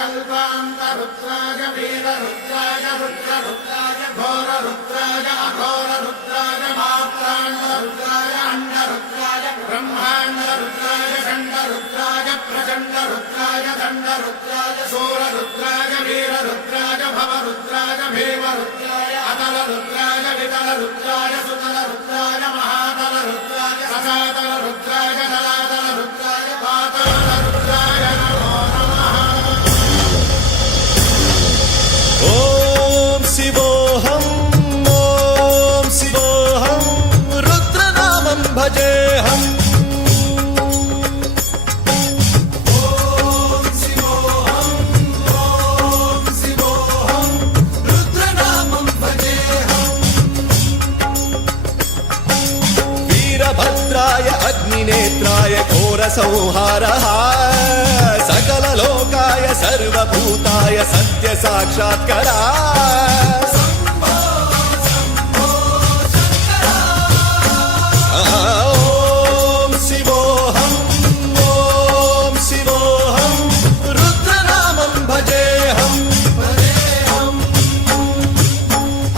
कल्पान्तरुद्राय वीररुद्राय रुद्ररुद्राय घोररुद्राय अघोररुद्राय मात्राण्डरुद्राय अण्डरुद्राय ब्रह्माण्डरुद्राय खण्डरुद्राय प्रचण्डरुद्राय दण्डरुद्राय शूररुद्राय वीररुद्राय भवरुद्राय भीमरुद्राय अतलरुद्राय वितलरुद्राय सुतलरुद्राय महातलरुद्राय ससातलरुद्राय जलातलरुद्राय पातालरुद्राय नमो नमः। ॐ शिवोऽहं रुद्रनामं भजेऽहम्। वीरभद्राय अग्निनेत्राय घोरसंहारः सकललोकाय सर्वभूताय सत्यसाक्षात्करा। ॐ शिवोऽहं रुद्रनामं भजेऽहम्।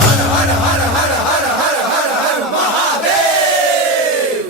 हर हर हर हर हर हर हर हर महादेव।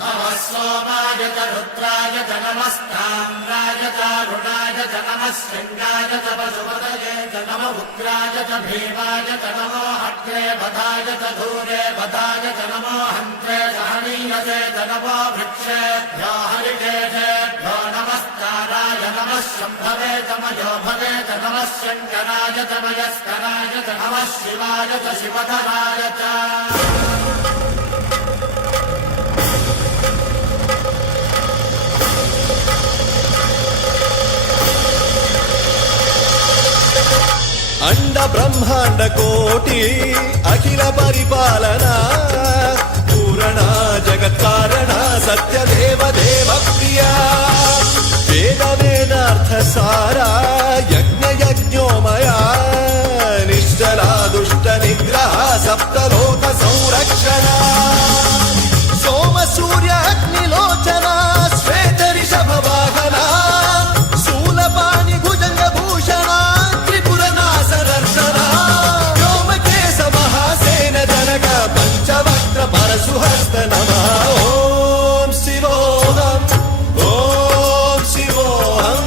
नमः सोमाय च रुद्राय च नमस्ताम्राय च रुणाय च नमः शृङ्गाय च पशुपतये च नमः उग्राय च भीमाय च नमो अग्रे बधाय च धूरे बधाय च नमो हन्त्रे च हनीयसे च नमो वृक्षेभ्यो हरिकेशेभ्यो नमस्काराय नमः शम्भवे च मयोभवे च नमः शङ्कराय च मयस्कराय च नमः शिवाय च शिवधराय च। अंड ब्रह्मांड कोटि अखिल परिपालना पूरणा जगत्कारणा सत्यदेव देव प्रिया वेद वेदार्थ सारा यज्ञ यज्ञोमया निश्चला दुष्ट निग्रह सप्तलोक संरक्षणा सोम सूर्य अग्निलोचना श्वेत ऋषभ वाहना शूलपाणि भुजंग भूषणा पंचवक्त्र परशुहस्त नमः। ॐ शिवोऽहं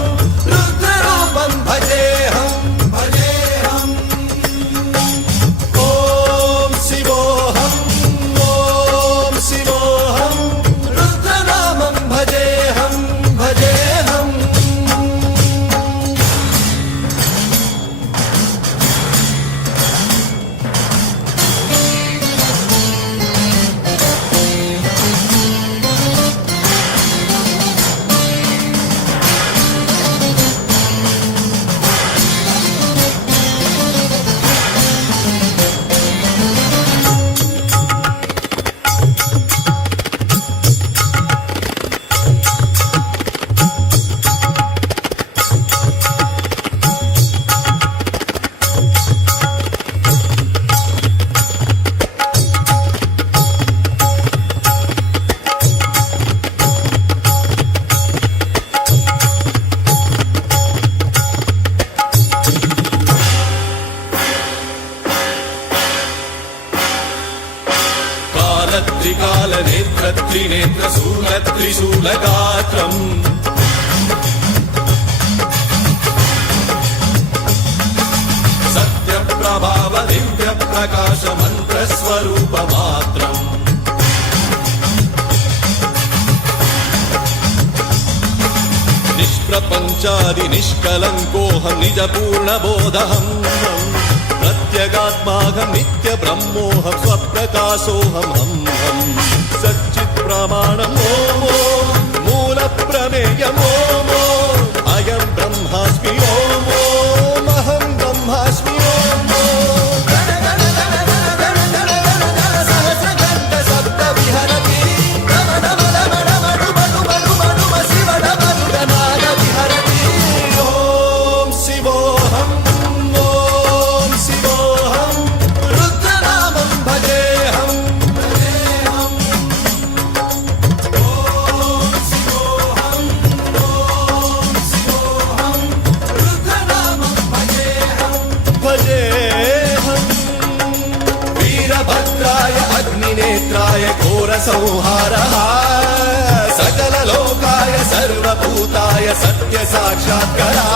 रुद्ररूपं भजेऽहम्। ॐ शिवोऽहं रुद्रनामं भजेऽहम्। त्रिकालनेत्र त्रिनेत्र शूल त्रिशूलगात्रम् सत्यप्रभाव दिव्य प्रकाश मन्त्रस्वरूपमात्रम् निष्प्रपञ्चादि निष्कलङ्कोऽहं निजपूर्णबोधहम् प्रत्यगात्माहं नित्य ब्रह्मोऽहं स्वप्रकाशोऽहम् सच्चित् प्रमाणम् ॐ मूल प्रमेयम् ॐ अयं ब्रह्मास्मि ॐ अहं ब्रह्मास्मि रुद्रनामं भजेऽहम्। संहारः सकललोकाय सर्वभूताय सत्य साक्षात्करा